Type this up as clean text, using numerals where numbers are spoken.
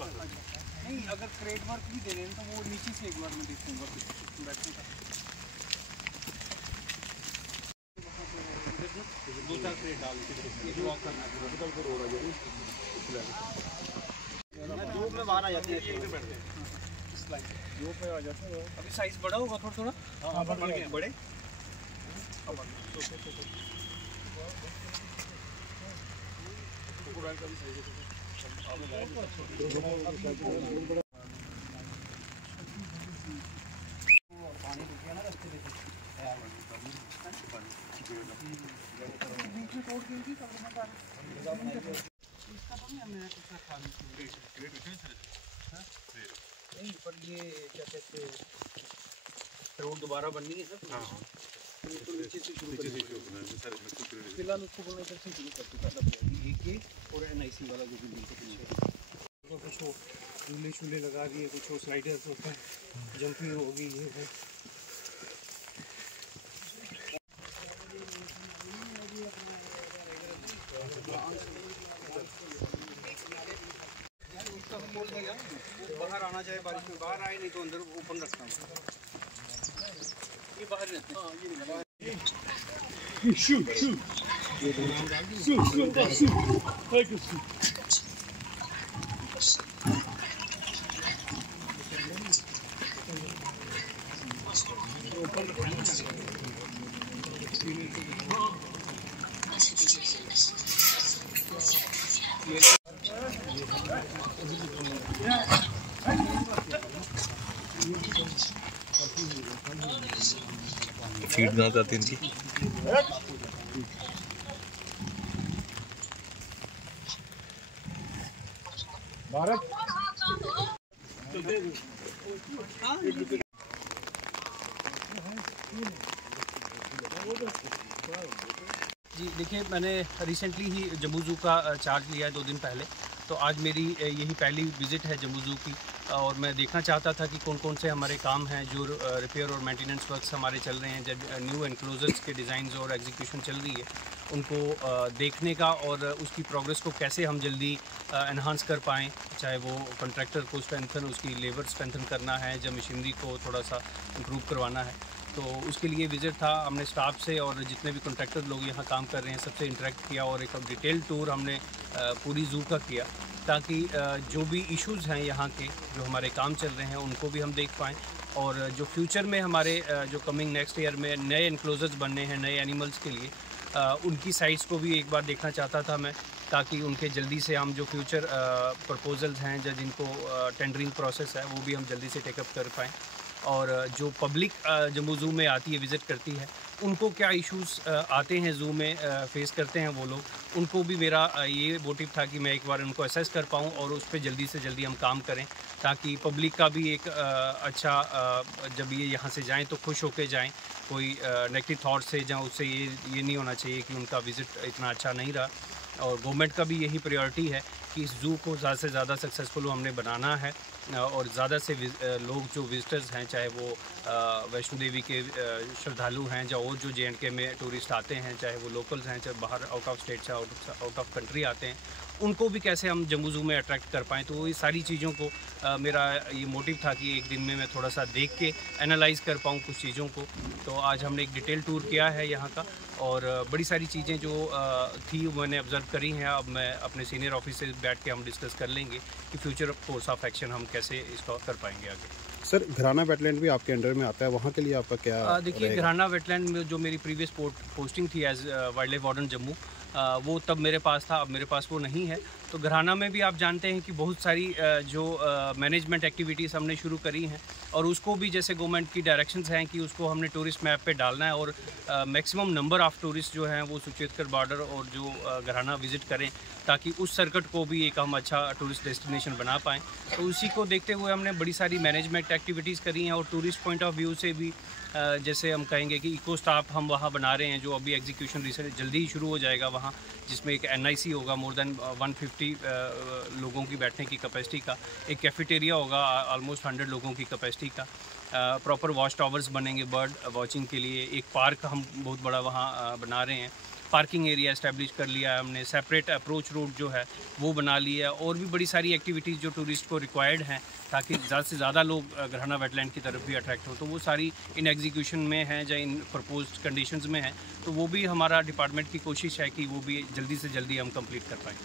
नहीं, अगर crate work भी दे रहे हैं तो वो नीचे से एक बार मैं देखूँगा बैठने का। दो चार क्रेट डाल के लॉक करना धूप में बाहर आ जाती है, बैठते हैं धूप में आ जाते हैं। अभी साइज बड़ा होगा थोड़ा थोड़ा। हाँ, बढ़ गए बड़े। पानी रुक गया ना रास्ते में, बीच में तोड़ दी थी इसका तो नहीं हमने कुछ रखा नहीं, पर ये क्या कहते हैं रोड दोबारा बननी है सर। हाँ, तो नीचे से शुरू करेंगे फिलहाल उसको बोलना इधर से शुरू करते पहले एक ये और NIC वाला जो बिल्डिंग के पीछे कुछ हो झूले शूले लगा दिए, कुछ हो स्लाइडर्स होता है, जंपिंग होगी ये है। उसका हम बोल देंगे वो बाहर आना चाहे बारिश में बाहर आए, नहीं तो अंदर ओपन रखना है। ये बाहर रहते हैं। फीड ना आती इनकी। भारत जी देखिए, मैंने रिसेंटली ही जम्मू ज़ू का चार्ज लिया है 2 दिन पहले। तो आज मेरी यही पहली विज़िट है जम्मू ज़ू की, और मैं देखना चाहता था कि कौन कौन से हमारे काम हैं जो रिपेयर और मेंटेनेंस वर्क्स हमारे चल रहे हैं, जब न्यू एनक्लोजर्स के डिज़ाइंस और एग्जीक्यूशन चल रही है उनको देखने का, और उसकी प्रोग्रेस को कैसे हम जल्दी एनहांस कर पाएँ, चाहे वो कॉन्ट्रैक्टर को स्ट्रेंथन, उसकी लेबर स्ट्रेंथन करना है, जब मशीनरी को थोड़ा सा इम्प्रूव करवाना है। तो उसके लिए विज़िट था। हमने स्टाफ से और जितने भी कॉन्ट्रैक्टर लोग यहाँ काम कर रहे हैं सबसे इंटरेक्ट किया, और एक डिटेल टूर हमने पूरी ज़ू का किया, ताकि जो भी इश्यूज़ हैं यहाँ के जो हमारे काम चल रहे हैं उनको भी हम देख पाएँ, और जो फ्यूचर में हमारे जो कमिंग नेक्स्ट ईयर में नए एनक्लोजर्स बनने हैं नए एनिमल्स के लिए, उनकी साइट्स को भी एक बार देखना चाहता था मैं, ताकि उनके जल्दी से हम जो फ्यूचर प्रपोजल्स हैं जो जिनको टेंडरिंग प्रोसेस है वो भी हम जल्दी से टेकअप कर पाएँ। और जो पब्लिक जम्मू ज़ू में आती है, विज़िट करती है, उनको क्या इश्यूज़ आते हैं ज़ू में फेस करते हैं वो लोग, उनको भी मेरा ये मोटिव था कि मैं एक बार उनको असेस कर पाऊँ और उस पर जल्दी से जल्दी हम काम करें, ताकि पब्लिक का भी एक अच्छा जब ये यहाँ से जाएं तो खुश होकर जाएं, कोई नेगेटिव थाट से जाएं, उससे ये नहीं होना चाहिए कि उनका विज़िट इतना अच्छा नहीं रहा। और गवर्नमेंट का भी यही प्रायोरिटी है कि इस ज़ू को ज़्यादा से ज़्यादा सक्सेसफुल हमने बनाना है, और ज़्यादा से लोग जो विजिटर्स हैं, चाहे वो वैष्णो देवी के श्रद्धालु हैं, या और जो JNK में टूरिस्ट आते हैं, चाहे वो लोकल्स हैं, चाहे बाहर आउट ऑफ स्टेट से आउट ऑफ कंट्री आते हैं, उनको भी कैसे हम जम्मू ज़ू में अट्रैक्ट कर पाएँ। तो ये सारी चीज़ों को मेरा ये मोटिव था कि एक दिन में मैं थोड़ा सा देख के एनालाइज़ कर पाऊँ कुछ चीज़ों को। तो आज हमने एक डिटेल टूर किया है यहाँ का, और बड़ी सारी चीज़ें जो थी मैंने ऑब्ज़र्व करी हैं। अब मैं अपने सीनियर ऑफिसर बैठ के हम डिस्कस कर लेंगे कि फ्यूचर कोर्स ऑफ एक्शन हम कैसे इसको कर पाएंगे आगे। सर, घराना वेटलैंड भी आपके अंडर में आता है, वहाँ के लिए आपका क्या? देखिए, घराना वेटलैंड में जो मेरी प्रीवियस पोस्टिंग थी as wildlife warden Jammu, वो तब मेरे पास था, अब मेरे पास वो नहीं है। तो घराना में भी आप जानते हैं कि बहुत सारी जो मैनेजमेंट एक्टिविटीज़ हमने शुरू करी हैं, और उसको भी जैसे गवर्नमेंट की डायरेक्शंस हैं कि उसको हमने टूरिस्ट मैप पे डालना है, और मैक्सिमम नंबर ऑफ़ टूरिस्ट जो हैं वो सुचेतकर बॉर्डर और जो घराना विज़िट करें, ताकि उस सर्किट को भी एक हम अच्छा टूरिस्ट डेस्टिनेशन बना पाएँ। तो उसी को देखते हुए हमने बड़ी सारी मैनेजमेंट एक्टिविटीज़ करी हैं, और टूरिस्ट पॉइंट ऑफ व्यू से भी जैसे हम कहेंगे कि इको स्टाफ हम वहाँ बना रहे हैं, जो अभी एग्जीक्यूशन रिसेंट जल्दी ही शुरू हो जाएगा वहाँ, जिसमें एक NIC होगा, मोर देन 150 लोगों की बैठने की कैपेसिटी का, एक कैफेटेरिया होगा ऑलमोस्ट 100 लोगों की कैपेसिटी का, प्रॉपर वॉच टावर्स बनेंगे बर्ड वॉचिंग के लिए, एक पार्क हम बहुत बड़ा वहाँ बना रहे हैं, पार्किंग एरिया इस्टेब्लिश कर लिया है हमने, सेपरेट अप्रोच रोड जो है वो बना लिया है, और भी बड़ी सारी एक्टिविटीज़ जो टूरिस्ट को रिक्वायर्ड हैं ताकि ज़्यादा से ज़्यादा लोग ग्रहाना वेटलैंड की तरफ भी अट्रैक्ट हो। तो वो सारी इन एग्जीक्यूशन में हैं या इन प्रपोज्ड कंडीशंस में हैं, तो वो भी हमारा डिपार्टमेंट की कोशिश है कि वो भी जल्दी से जल्दी हम कंप्लीट कर पाएँ।